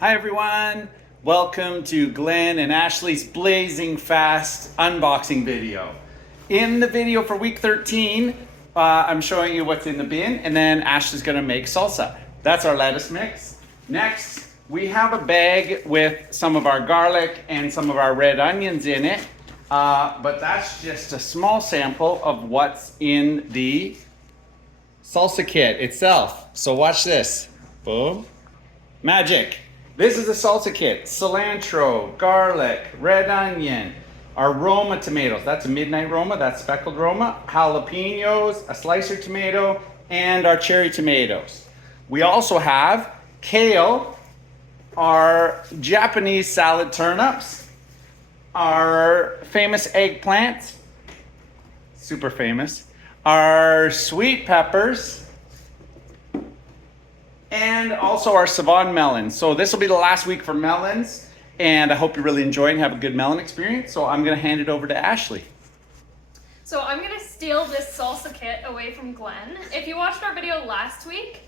Hi everyone, welcome to Glenn and Ashley's Blazing Fast unboxing video. In the video for week 13, I'm showing you what's in the bin, and then Ashley's gonna make salsa. That's our lettuce mix. Next, we have a bag with some of our garlic and some of our red onions in it, but that's just a small sample of what's in the salsa kit itself. So watch this, boom, magic. This is the salsa kit: cilantro, garlic, red onion, our Roma tomatoes. That's a midnight Roma, that's speckled Roma, jalapenos, a slicer tomato, and our cherry tomatoes. We also have kale, our Japanese salad turnips, our famous eggplant, super famous, our sweet peppers, and also our Savon melons. So this will be the last week for melons, and I hope you really enjoy and have a good melon experience. So I'm gonna hand it over to Ashley. So I'm gonna steal this salsa kit away from Glenn. If you watched our video last week,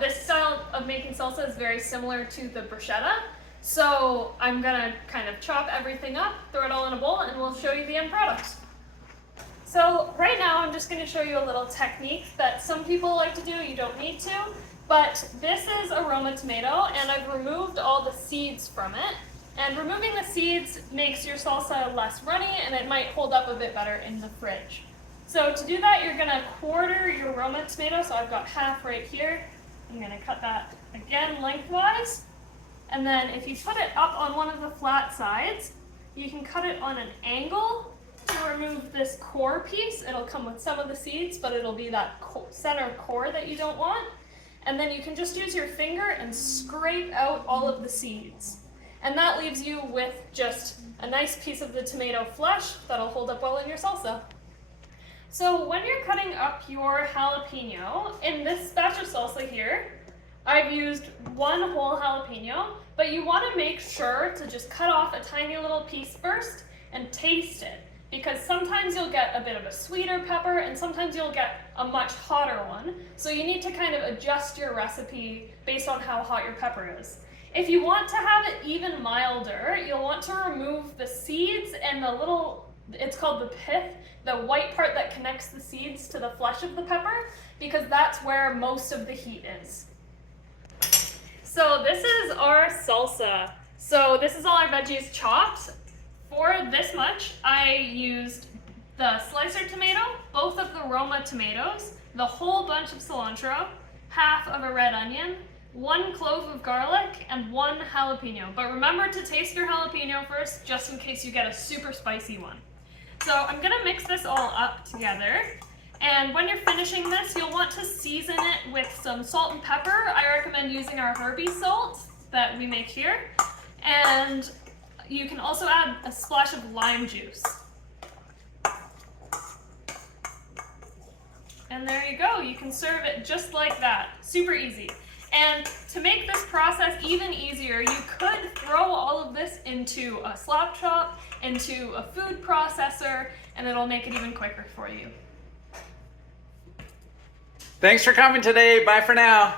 this style of making salsa is very similar to the bruschetta. So I'm gonna kind of chop everything up, throw it all in a bowl, and we'll show you the end product. So right now I'm just gonna show you a little technique that some people like to do, you don't need to. But this is a Roma tomato, and I've removed all the seeds from it. And removing the seeds makes your salsa less runny, and it might hold up a bit better in the fridge. So to do that, you're gonna quarter your Roma tomato. So I've got half right here. I'm gonna cut that again lengthwise. And then if you put it up on one of the flat sides, you can cut it on an angle to remove this core piece. It'll come with some of the seeds, but it'll be that center core that you don't want. And then you can just use your finger and scrape out all of the seeds. And that leaves you with just a nice piece of the tomato flesh that'll hold up well in your salsa. So when you're cutting up your jalapeno, in this batch of salsa here, I've used one whole jalapeno, but you want to make sure to just cut off a tiny little piece first and taste it, because sometimes you'll get a bit of a sweeter pepper and sometimes you'll get a much hotter one. So you need to kind of adjust your recipe based on how hot your pepper is. If you want to have it even milder, you'll want to remove the seeds and the little, it's called the pith, the white part that connects the seeds to the flesh of the pepper, because that's where most of the heat is. So this is our salsa. So this is all our veggies chopped. For this much, I used the slicer tomato, both of the Roma tomatoes, the whole bunch of cilantro, half of a red onion, 1 clove of garlic, and 1 jalapeno. But remember to taste your jalapeno first, just in case you get a super spicy one. So I'm gonna mix this all up together. And when you're finishing this, you'll want to season it with some salt and pepper. I recommend using our herby salt that we make here. And you can also add a splash of lime juice. And there you go, you can serve it just like that, super easy. And to make this process even easier, you could throw all of this into a slap chop, into a food processor, and it'll make it even quicker for you. Thanks for coming today, bye for now.